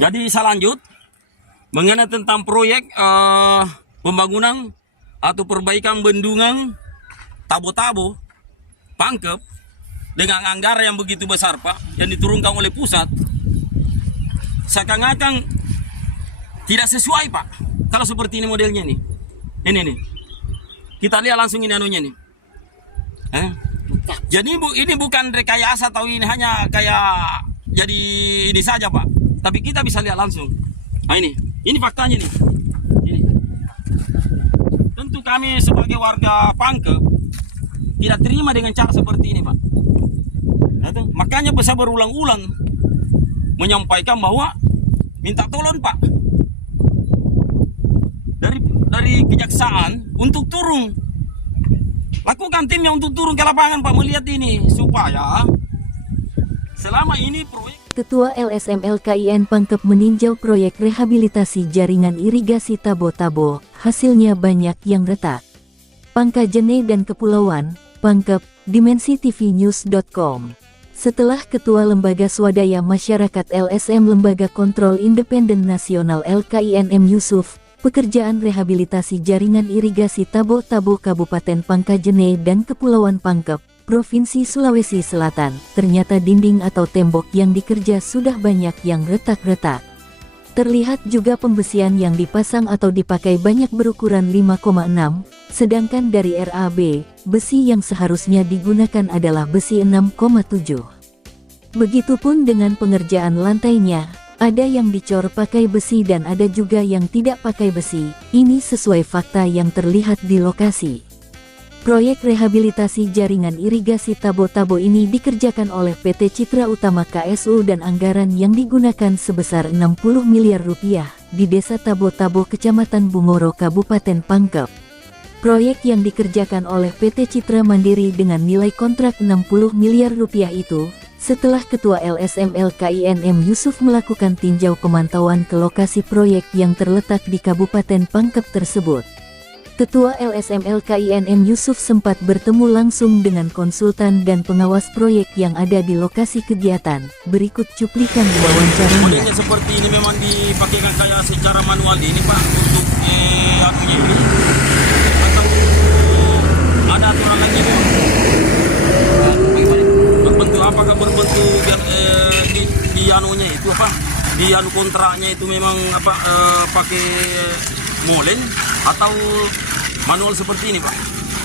Jadi selanjut mengenai tentang proyek pembangunan atau perbaikan bendungan Tabo-Tabo Pangkep dengan anggaran yang begitu besar Pak, yang diturunkan oleh pusat, seakan-akan tidak sesuai Pak. Kalau seperti ini modelnya nih, ini nih, kita lihat langsung ini anunya nih. Jadi ini bukan rekayasa atau ini hanya kayak jadi ini saja Pak, tapi kita bisa lihat langsung. Nah ini faktanya nih. Ini. Tentu kami sebagai warga Pangkep tidak terima dengan cara seperti ini Pak. Makanya bisa berulang-ulang menyampaikan bahwa minta tolong Pak dari kejaksaan untuk turun, lakukan timnya untuk turun ke lapangan Pak, melihat ini supaya selama ini proyek. Ketua LSM LKIN Pangkep meninjau proyek rehabilitasi jaringan irigasi Tabo-Tabo, hasilnya banyak yang retak. Pangkajene dan Kepulauan, Pangkep, DimensiTVnews.com. Setelah Ketua Lembaga Swadaya Masyarakat LSM Lembaga Kontrol Independen Nasional LKINM Yusuf, pekerjaan rehabilitasi jaringan irigasi Tabo-Tabo Kabupaten Pangkajene dan Kepulauan Pangkep, Provinsi Sulawesi Selatan, ternyata dinding atau tembok yang dikerja sudah banyak yang retak-retak. Terlihat juga pembesian yang dipasang atau dipakai banyak berukuran 5,6, sedangkan dari RAB, besi yang seharusnya digunakan adalah besi 6,7. Begitupun dengan pengerjaan lantainya, ada yang dicor pakai besi dan ada juga yang tidak pakai besi. Ini sesuai fakta yang terlihat di lokasi. Proyek rehabilitasi jaringan irigasi Tabo-Tabo ini dikerjakan oleh PT Citra Utama KSU dan anggaran yang digunakan sebesar 60 miliar rupiah di Desa Tabo-Tabo Kecamatan Bungoro Kabupaten Pangkep. Proyek yang dikerjakan oleh PT Citra Mandiri dengan nilai kontrak 60 miliar rupiah itu, setelah Ketua LSM LKINM Yusuf melakukan tinjau pemantauan ke lokasi proyek yang terletak di Kabupaten Pangkep tersebut. Ketua LSM LKINM Yusuf sempat bertemu langsung dengan konsultan dan pengawas proyek yang ada di lokasi kegiatan. Berikut cuplikan wawancaranya. Modelnya seperti ini memang dipakaikan kayak secara manual ini Pak, untuk anunya ini. Atau ada aturan lagi Pak? Berbentuk apakah berbentuk di anunya itu apa? Di anu kontraknya itu memang apa pakai molen atau manual seperti ini Pak?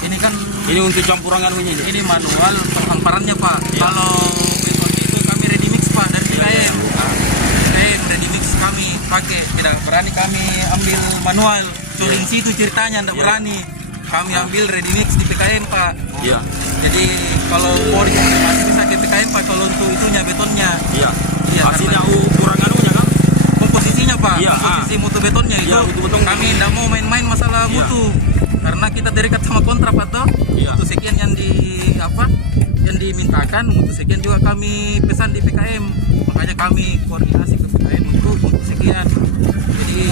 Ini kan untuk campuran anunya ini. Ini manual penghamparannya Pak. Ya. Kalau metode itu kami ready mix Pak dari PKM. PKM ready mix kami pakai. Tidak berani kami ambil manual. Touring situ ceritanya tidak berani. Kami ambil ready mix di PKM Pak. Iya. Jadi kalau mau masih bisa ke PKM Pak kalau untuk itunya betonnya. Iya. Iya. Hasilnya ukuran anunya kan? Komposisinya Pak. Iya. Komposisi mutu betonnya itu. Iya, betul-betul. Kami tidak mau main-main masalah mutu. Karena kita terikat sama kontrak atau mutu sekian yang yang dimintakan, mutu sekian juga kami pesan di PKM, makanya kami koordinasi ke PKM untuk mutu sekian. Jadi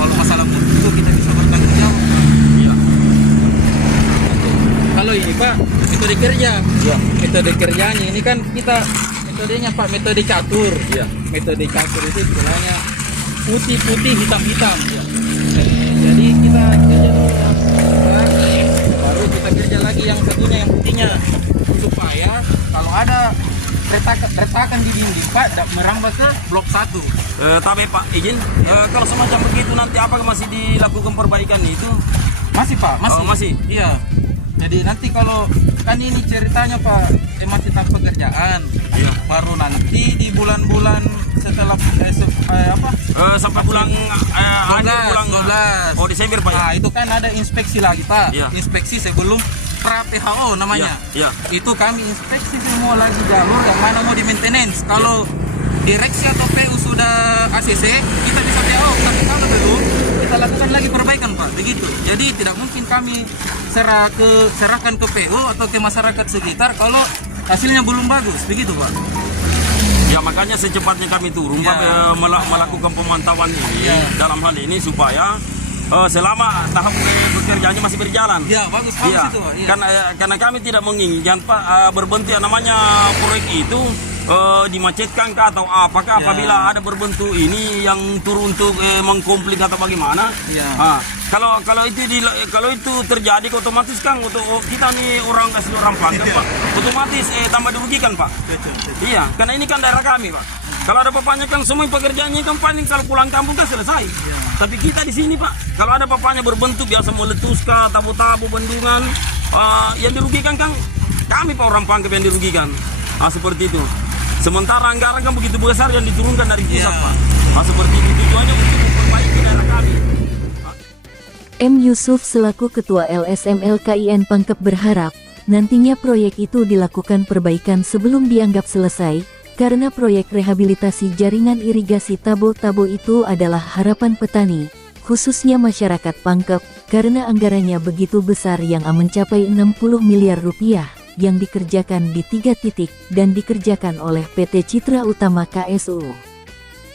kalau masalah mutu kita bisa bertanggung jawab Pak. Iya. Kalau ini Pak metode kerja, metode kerjanya ini kan kita metodenya Pak metode catur. Metode catur itu istilahnya putih-putih hitam-hitam. Jadi kita kerja dulu baru kita kerja lagi yang satunya yang putihnya supaya kalau ada retakan di dinding Pak merambah ke blok 1. Tapi Pak izin, kalau semacam begitu nanti apakah masih dilakukan perbaikan itu? Masih Pak, masih. Oh, masih. Iya. Jadi nanti kalau kan ini ceritanya Pak masih tentang pekerjaan. Iya. Baru nanti di bulan-bulan setelah sampai bulan akhir bulan 12. Oh Desember Pak. Nah, itu kan ada inspeksi lagi Pak. Iya. Inspeksi sebelum pra PHO namanya. Iya. Itu kami inspeksi semua lagi jalur yang mana mau di maintenance. Kalau direksi atau PU sudah ACC, kita bisa PHO. Tapi kalau belum, kita lakukan lagi perbaikan Pak. Begitu. Jadi tidak mungkin kami serahkan ke PU atau ke masyarakat sekitar kalau hasilnya belum bagus. Begitu Pak. Ya makanya secepatnya kami turun Pak, melakukan pemantauan ini dalam hal ini supaya selama tahap pekerjaannya masih berjalan. Ya bagus ya, itu Pak. Karena kami tidak menginginkan Pak berbentuk yang namanya proyek itu dimacetkan kah atau apakah Ya. apabila ada berbentuk ini yang turun untuk mengkomplik atau bagaimana? Ya. Kalau itu terjadi otomatis kan untuk kita nih orang asli orang Pangkep Pak, otomatis tambah dirugikan Pak. Iya, karena ini kan daerah kami Pak. Kalau ada bapaknya kan semua pekerjaannya kan paling kalau pulang kampung kan selesai. Tapi kita di sini Pak, kalau ada bapaknya berbentuk biasa meletus kah, tabu-tabu, bendungan, yang dirugikan kan kami Pak orang Pangkep yang dirugikan. Seperti itu. Sementara anggaran kan begitu besar yang diturunkan dari pusat Pak. Seperti itu tujuannya untuk memperbaiki daerah kami. M. Yusuf selaku Ketua LSM LKIN Pangkep berharap, nantinya proyek itu dilakukan perbaikan sebelum dianggap selesai, karena proyek rehabilitasi jaringan irigasi Tabo-Tabo itu adalah harapan petani, khususnya masyarakat Pangkep, karena anggarannya begitu besar yang mencapai 60 miliar rupiah, yang dikerjakan di 3 titik, dan dikerjakan oleh PT Citra Utama KSU.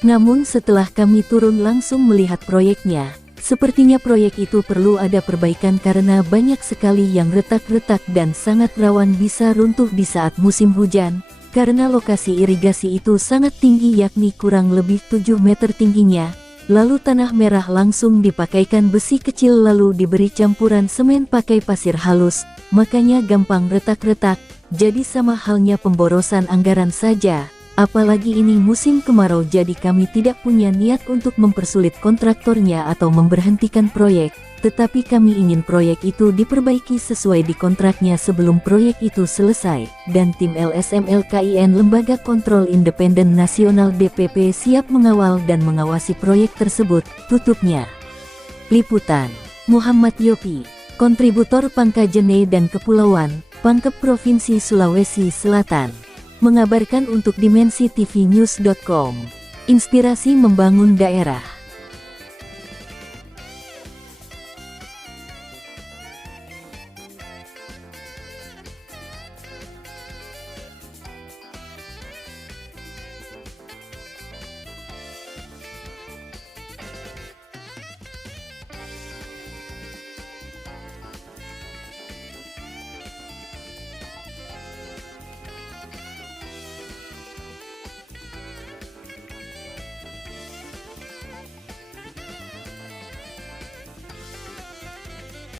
Namun setelah kami turun langsung melihat proyeknya, sepertinya proyek itu perlu ada perbaikan karena banyak sekali yang retak-retak dan sangat rawan bisa runtuh di saat musim hujan, karena lokasi irigasi itu sangat tinggi yakni kurang lebih 7 meter tingginya, lalu tanah merah langsung dipakaikan besi kecil lalu diberi campuran semen pakai pasir halus, makanya gampang retak-retak, jadi sama halnya pemborosan anggaran saja. Apalagi ini musim kemarau jadi kami tidak punya niat untuk mempersulit kontraktornya atau memberhentikan proyek, tetapi kami ingin proyek itu diperbaiki sesuai di kontraknya sebelum proyek itu selesai, dan tim LSM LKIN Lembaga Kontrol Independen Nasional DPP siap mengawal dan mengawasi proyek tersebut, tutupnya. Liputan, Muhammad Yopi, kontributor Pangkajene dan Kepulauan, Pangkep Provinsi Sulawesi Selatan. Mengabarkan untuk Dimensi TV News.com. Inspirasi membangun daerah.